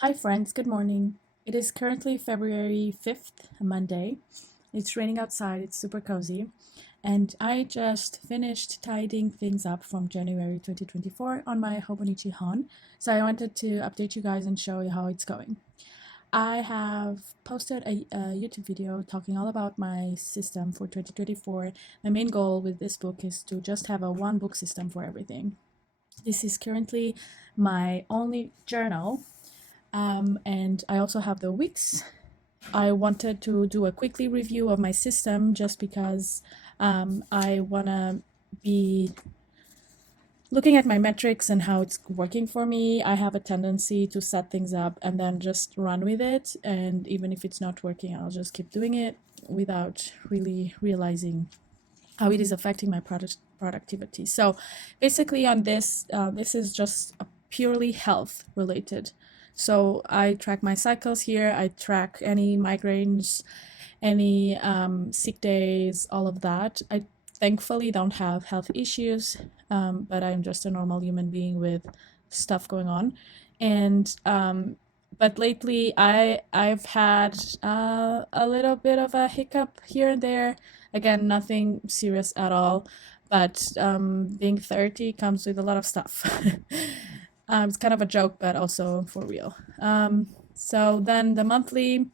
Hi friends, good morning. It is currently February 5th, a Monday. It's raining outside, it's super cozy. And I just finished tidying things up from January 2024 on my hobonichi HON. So I wanted to update you guys and show you how it's going. I have posted a YouTube video talking all about my system for 2024. My main goal with this book is to just have a one book system for everything. This is currently my only journal, and I also have the weeks. I wanted to do a quickly review of my system just because I want to be looking at my metrics and how it's working for me. I have a tendency to set things up and then just run with it. And even if it's not working, I'll just keep doing it without really realizing how it is affecting my productivity. So basically on this, this is just a purely health related. So I track my cycles here. I track any migraines, any sick days, all of that. I thankfully don't have health issues, but I'm just a normal human being with stuff going on. And but lately I've had a little bit of a hiccup here and there. Again, nothing serious at all, but being 30 comes with a lot of stuff. It's kind of a joke, but also for real. So then the monthly,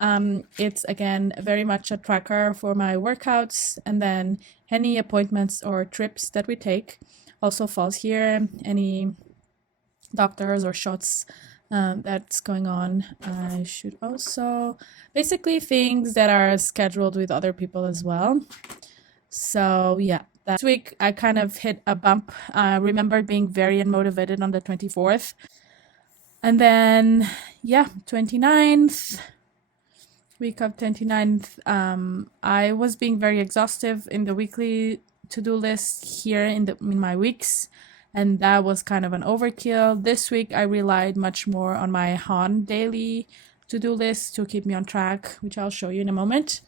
it's again very much a tracker for my workouts, and then any appointments or trips that we take also falls here. Any doctors or shots that's going on. I should also basically things that are scheduled with other people as well. So yeah, that week I kind of hit a bump. I remember being very unmotivated on the 24th. And then yeah, 29th, week of 29th, I was being very exhaustive in the weekly to-do list here in my weeks, and that was kind of an overkill. This week I relied much more on my HON daily to-do list to keep me on track, which I'll show you in a moment.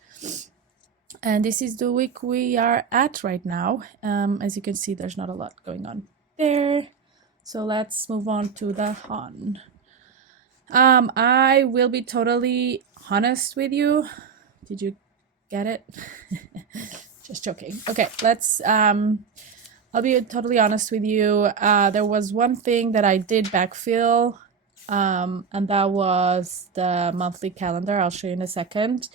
And this is the week we are at right now. As you can see, there's not a lot going on there. So let's move on to the HON. I will be totally honest with you. Did you get it? Just joking. Okay, let's I'll be totally honest with you. There was one thing that I did backfill, and that was the monthly calendar. I'll show you in a second.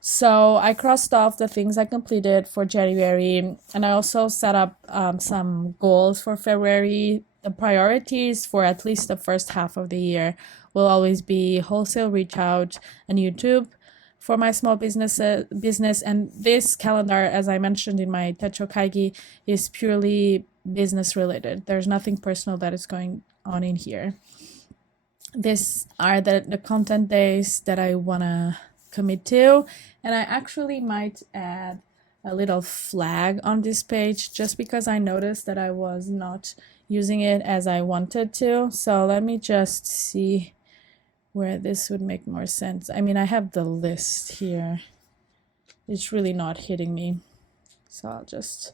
So I crossed off the things I completed for January, and I also set up some goals for February. The priorities for at least the first half of the year will always be wholesale reach out and YouTube for my small business. And this calendar, as I mentioned in my Techo Kaigi, is purely business related. There's nothing personal that is going on in here. These are the content days that I want to commit to, and I actually might add a little flag on this page just because I noticed that I was not using it as I wanted to. So let me just see where this would make more sense. I mean, I have the list here. It's really not hitting me. So I'll just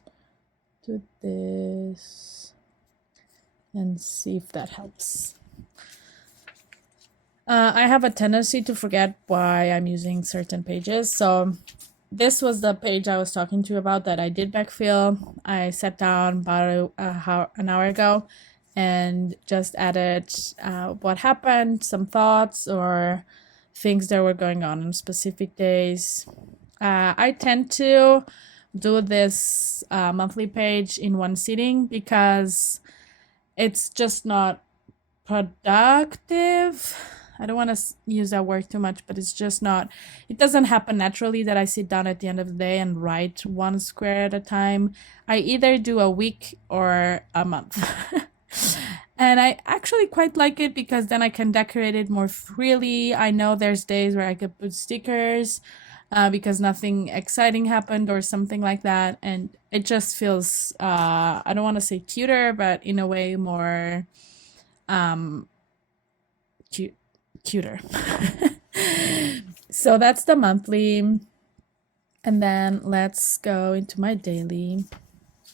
do this and see if that helps. I have a tendency to forget why I'm using certain pages. So this was the page I was talking to you about that I did backfill. I sat down about an hour ago and just added what happened, some thoughts or things that were going on specific days. I tend to do this monthly page in one sitting because it's just not productive. I don't want to use that word too much, but it's just not, it doesn't happen naturally that I sit down at the end of the day and write one square at a time. I either do a week or a month. And I actually quite like it because then I can decorate it more freely. I know there's days where I could put stickers because nothing exciting happened or something like that. And it just feels, I don't want to say cuter, but in a way more cuter. So that's the monthly. And then let's go into my daily.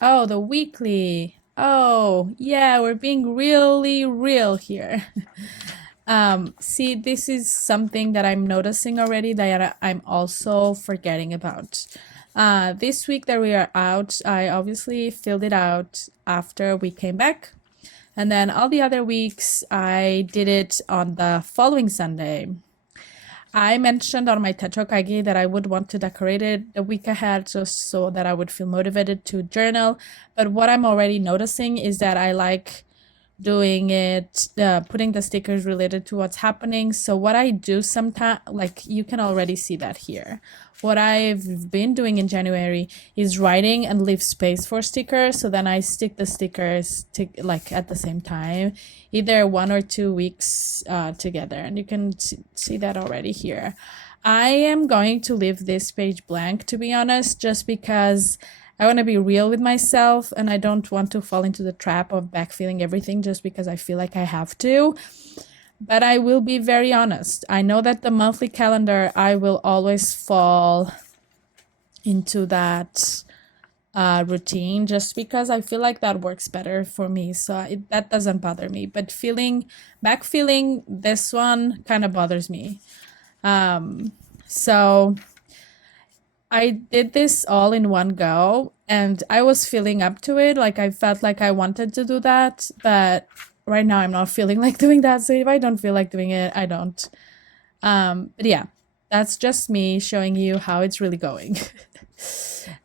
Oh, the weekly. Oh, yeah, we're being really real here. See, this is something that I'm noticing already that I'm also forgetting about. This week that we are out, I obviously filled it out after we came back. And then all the other weeks, I did it on the following Sunday. I mentioned on my Techokage that I would want to decorate it the week ahead just so that I would feel motivated to journal. But what I'm already noticing is that I like doing it, putting the stickers related to what's happening. So what I do sometimes, like you can already see that here. What I've been doing in January is writing and leave space for stickers. So then I stick the stickers like at the same time, either 1 or 2 weeks together. And you can see that already here. I am going to leave this page blank, to be honest, just because I want to be real with myself and I don't want to fall into the trap of backfilling everything just because I feel like I have to. But I will be very honest. I know that the monthly calendar, I will always fall into that routine just because I feel like that works better for me. So that doesn't bother me. But backfilling this one kind of bothers me. So I did this all in one go and I was feeling up to it. Like I felt like I wanted to do that, but right now I'm not feeling like doing that. So if I don't feel like doing it, I don't. But yeah, that's just me showing you how it's really going.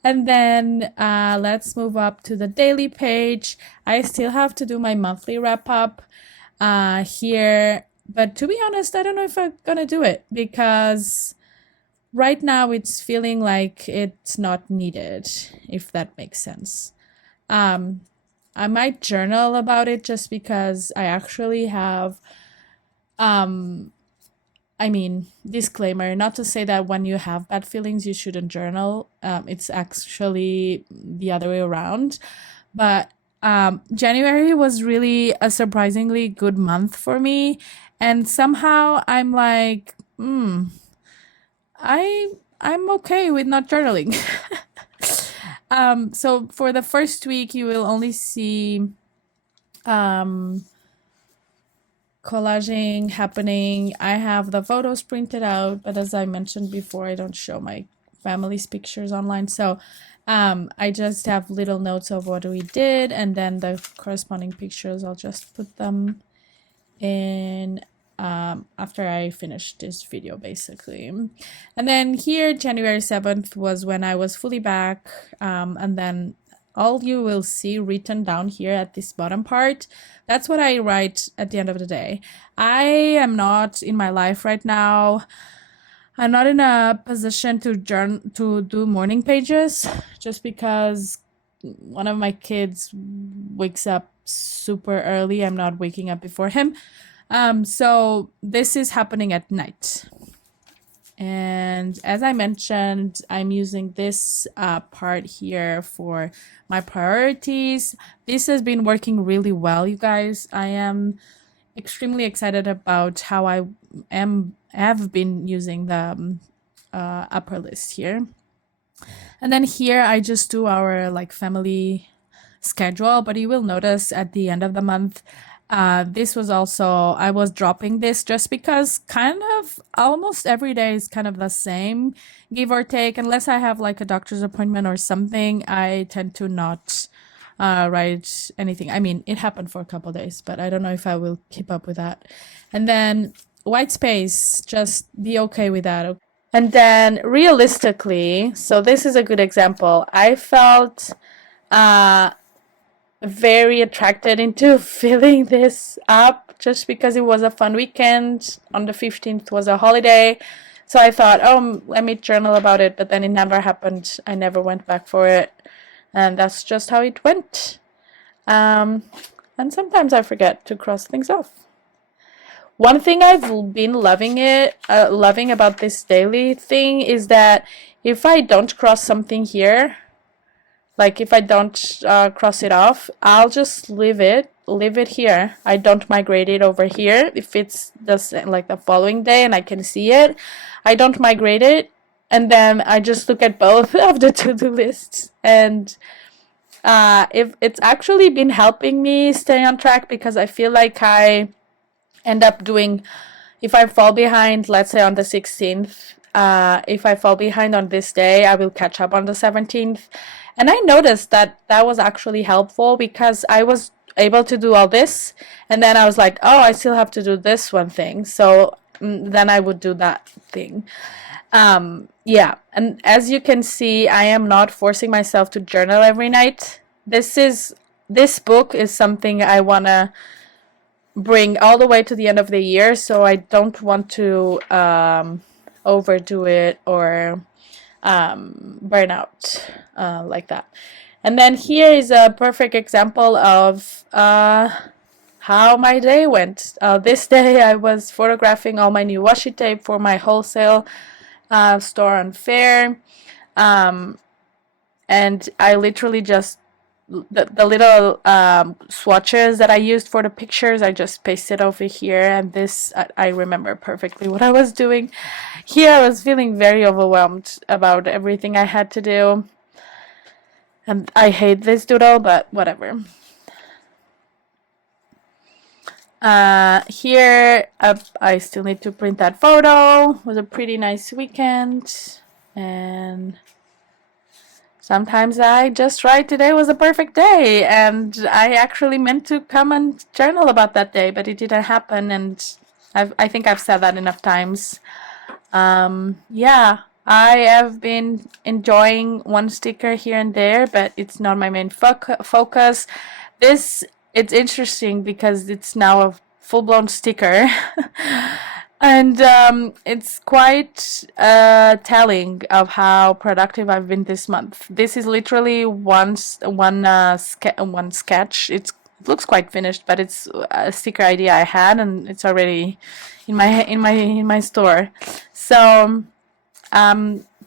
And then let's move up to the daily page. I still have to do my monthly wrap up here. But to be honest, I don't know if I'm gonna do it because right now it's feeling like it's not needed, if that makes sense. I might journal about it just because I actually have, disclaimer, not to say that when you have bad feelings, you shouldn't journal. It's actually the other way around. But January was really a surprisingly good month for me. And somehow I'm like, I'm okay with not journaling. So for the first week, you will only see collaging happening. I have the photos printed out, but as I mentioned before, I don't show my family's pictures online. So I just have little notes of what we did, and then the corresponding pictures, I'll just put them in after I finished this video, basically. And then here, January 7th was when I was fully back, and then all you will see written down here at this bottom part, that's what I write at the end of the day. I am not in my life right now. I'm not in a position to do morning pages just because one of my kids wakes up super early. I'm not waking up before him. So this is happening at night. And as I mentioned, I'm using this part here for my priorities. This has been working really well, you guys. I am extremely excited about how I have been using the upper list here. And then here I just do our like family schedule, but you will notice at the end of the month, this was also, I was dropping this just because kind of almost every day is kind of the same, give or take, unless I have like a doctor's appointment or something. I tend to not write anything. I mean, it happened for a couple days, but I don't know if I will keep up with that. And then white space, just be okay with that. And then realistically, so this is a good example. I felt very attracted into filling this up just because it was a fun weekend. On the 15th was a holiday. So I thought, oh, let me journal about it, but then it never happened. I never went back for it. And that's just how it went. And sometimes I forget to cross things off. One thing I've been loving about this daily thing is that if I don't cross something here, like if I don't cross it off, I'll just leave it here. I don't migrate it over here. If it's like the following day and I can see it, I don't migrate it. And then I just look at both of the to-do lists. And if it's actually been helping me stay on track because I feel like I end up doing, if I fall behind, let's say on the 16th, if I fall behind on this day, I will catch up on the 17th. And I noticed that that was actually helpful because I was able to do all this, and then I was like, oh, I still have to do this one thing. So then I would do that thing. Yeah, and as you can see, I am not forcing myself to journal every night. This book is something I want to bring all the way to the end of the year, so I don't want to overdo it or burn out like that. And then here is a perfect example of how my day went. This day I was photographing all my new washi tape for my wholesale store on Fair, and I literally just the little swatches that I used for the pictures, I just pasted over here, and this I remember perfectly what I was doing. Here I was feeling very overwhelmed about everything I had to do, and I hate this doodle, but whatever. Here I still need to print that photo. It was a pretty nice weekend, and sometimes I just write today was a perfect day, and I actually meant to come and journal about that day, but it didn't happen, and I think I've said that enough times. Yeah, I have been enjoying one sticker here and there, but it's not my main focus. It's interesting because it's now a full-blown sticker. And it's quite telling of how productive I've been this month. This is literally one sketch. It looks quite finished, but it's a sticker idea I had, and it's already in my store. So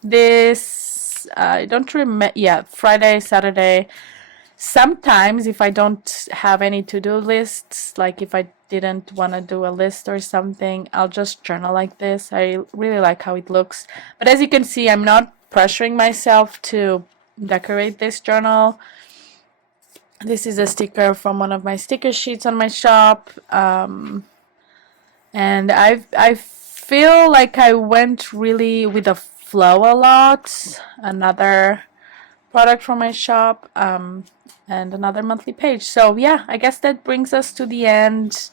this I don't remember. Yeah, Friday, Saturday. Sometimes if I don't have any to-do lists, like if I didn't want to do a list or something, I'll just journal like this. I really like how it looks. But as you can see, I'm not pressuring myself to decorate this journal. This is a sticker from one of my sticker sheets on my shop. And I feel like I went really with the flow a lot. Another product from my shop. And another monthly page. So yeah, I guess that brings us to the end.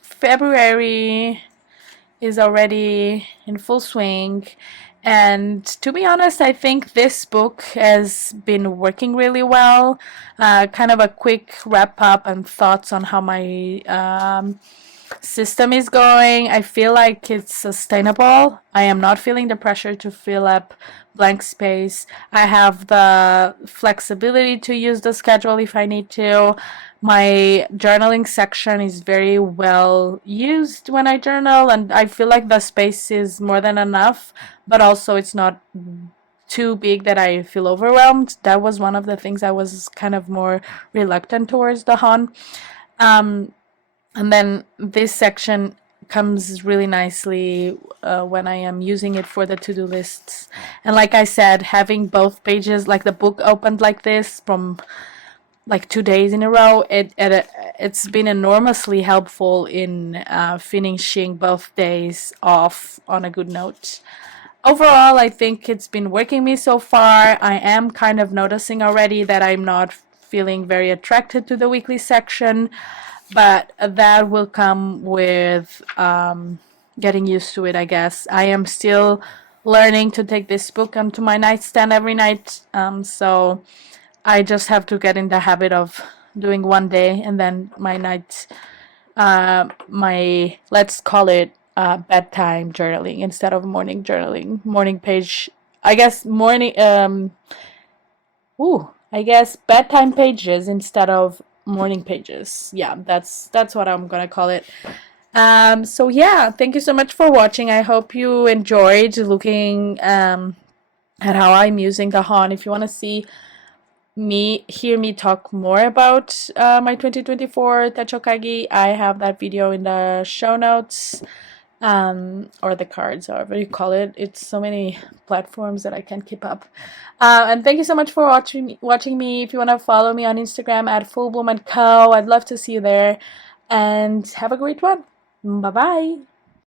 February is already in full swing, and to be honest, I think this book has been working really well. Kind of a quick wrap up and thoughts on how my system is going. I feel like it's sustainable. I am not feeling the pressure to fill up blank space. I have the flexibility to use the schedule if I need to. My journaling section is very well used when I journal, and I feel like the space is more than enough, but also it's not too big that I feel overwhelmed. That was one of the things I was kind of more reluctant towards the HON. And then this section comes really nicely when I am using it for the to-do lists. And like I said, having both pages, like the book opened like this from like 2 days in a row, it's been enormously helpful in finishing both days off on a good note. Overall, I think it's been working me so far. I am kind of noticing already that I'm not feeling very attracted to the weekly section, but that will come with getting used to it, I guess. I am still learning to take this book onto my nightstand every night, so I just have to get in the habit of doing one day, and then my night, let's call it bedtime journaling instead of morning journaling. Morning page, I guess I guess bedtime pages instead of morning pages. Yeah, that's what I'm gonna call it. So yeah, thank you so much for watching. I hope you enjoyed looking at how I'm using the HON. If you want to hear me talk more about my 2024 Techokagi, I have that video in the show notes, or the cards, however you call it. It's so many platforms that I can't keep up. And thank you so much for watching me. If you want to follow me on Instagram at fullbloomandco, I'd love to see you there. and have a great one. Bye bye.